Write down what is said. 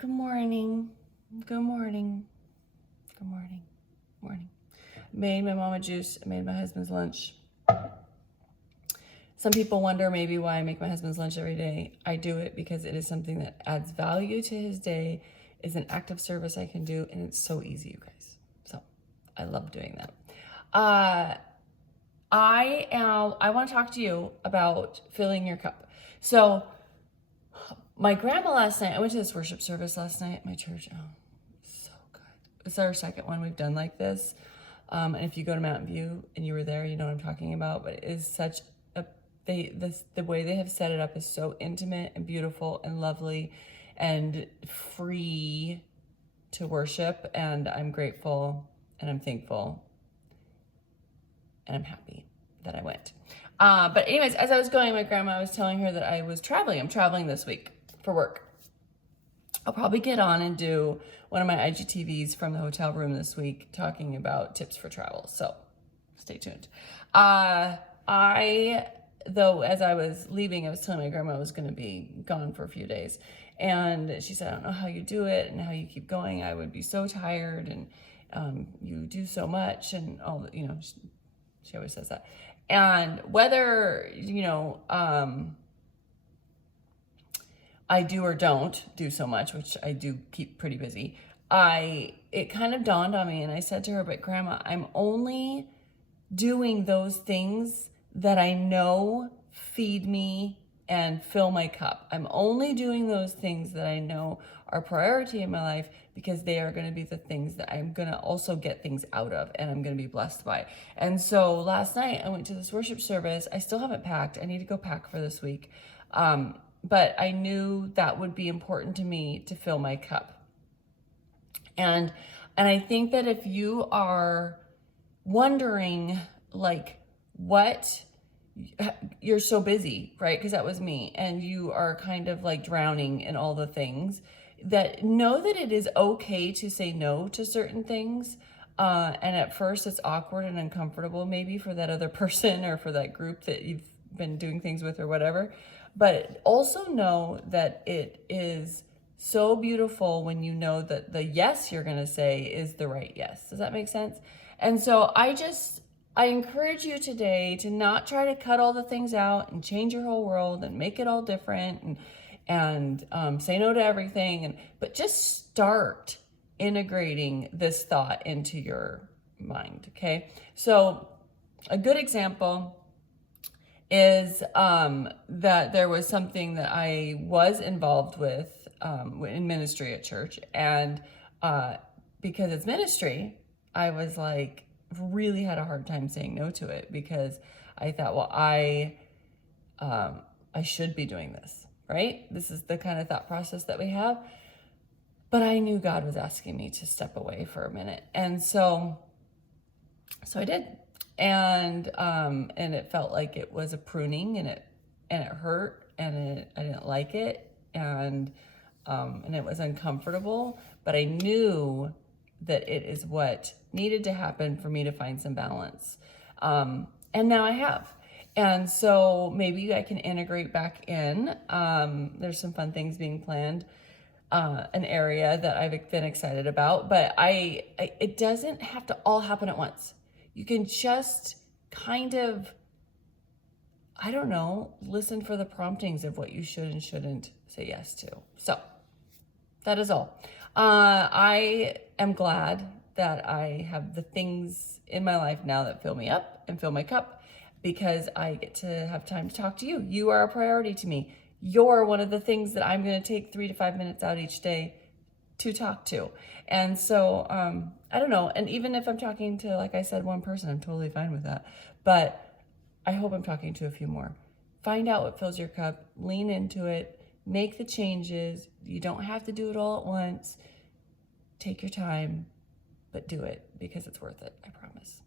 Good morning. Good morning. Good morning. Morning. Made my mama juice. Made my husband's lunch. Some people wonder maybe why I make my husband's lunch every day. I do it because it is something that adds value to his day, is an act of service I can do, and it's so easy, you guys. So I love doing that. I want to talk to you about filling your cup. So my grandma last night, I went to this worship service last night at my church. Oh, so good. It's our second one we've done like this. And if you go to Mountain View and you were there, you know what I'm talking about. But it is such a, the way they have set it up is so intimate and beautiful and lovely and free to worship. And I'm grateful and I'm thankful and I'm happy that I went. But anyways, as I was going, my grandma, I was telling her that I was traveling. I'm traveling this week for work. I'll probably get on and do one of my IGTVs from the hotel room this week talking about tips for travel. So stay tuned. Though, as I was leaving, I was telling my grandma I was going to be gone for a few days. And she said, I don't know how you do it and how you keep going. I would be so tired and you do so much and all the, she always says that. And whether, I do or don't do so much, which I do keep pretty busy, it kind of dawned on me and I said to her, but Grandma, I'm only doing those things that I know feed me and fill my cup. I'm only doing those things that I know are priority in my life because they are going to be the things that I'm going to also get things out of and I'm going to be blessed by. And so last night I went to this worship service. I still haven't packed. I need to go pack for this week. But I knew that would be important to me to fill my cup. And I think that if you are wondering what you're so busy, right? Because that was me. And you are kind of drowning in all the things, that know that it is okay to say no to certain things. And at first it's awkward and uncomfortable maybe for that other person or for that group that you've been doing things with or whatever. But also know that it is so beautiful when you know that the yes you're going to say is the right yes. Does that make sense? And so I encourage you today to not try to cut all the things out and change your whole world and make it all different and say no to everything. But just start integrating this thought into your mind, okay? So a good example is that there was something that I was involved with in ministry at church. And because it's ministry, I was really had a hard time saying no to it because I thought, well, I should be doing this, right? This is the kind of thought process that we have. But I knew God was asking me to step away for a minute. And so I did. And it felt like it was a pruning and it hurt and I didn't like it and it was uncomfortable, but I knew that it is what needed to happen for me to find some balance. And now I have. And so maybe I can integrate back in. There's some fun things being planned, an area that I've been excited about, but it doesn't have to all happen at once. You can just kind of, listen for the promptings of what you should and shouldn't say yes to. So that is all. I am glad that I have the things in my life now that fill me up and fill my cup because I get to have time to talk to you. You are a priority to me. You're one of the things that I'm going to take 3 to 5 minutes out each day to talk to. And so, I don't know. And even if I'm talking to, like I said, one person, I'm totally fine with that. But I hope I'm talking to a few more. Find out what fills your cup, lean into it, make the changes. You don't have to do it all at once. Take your time, but do it because it's worth it. I promise.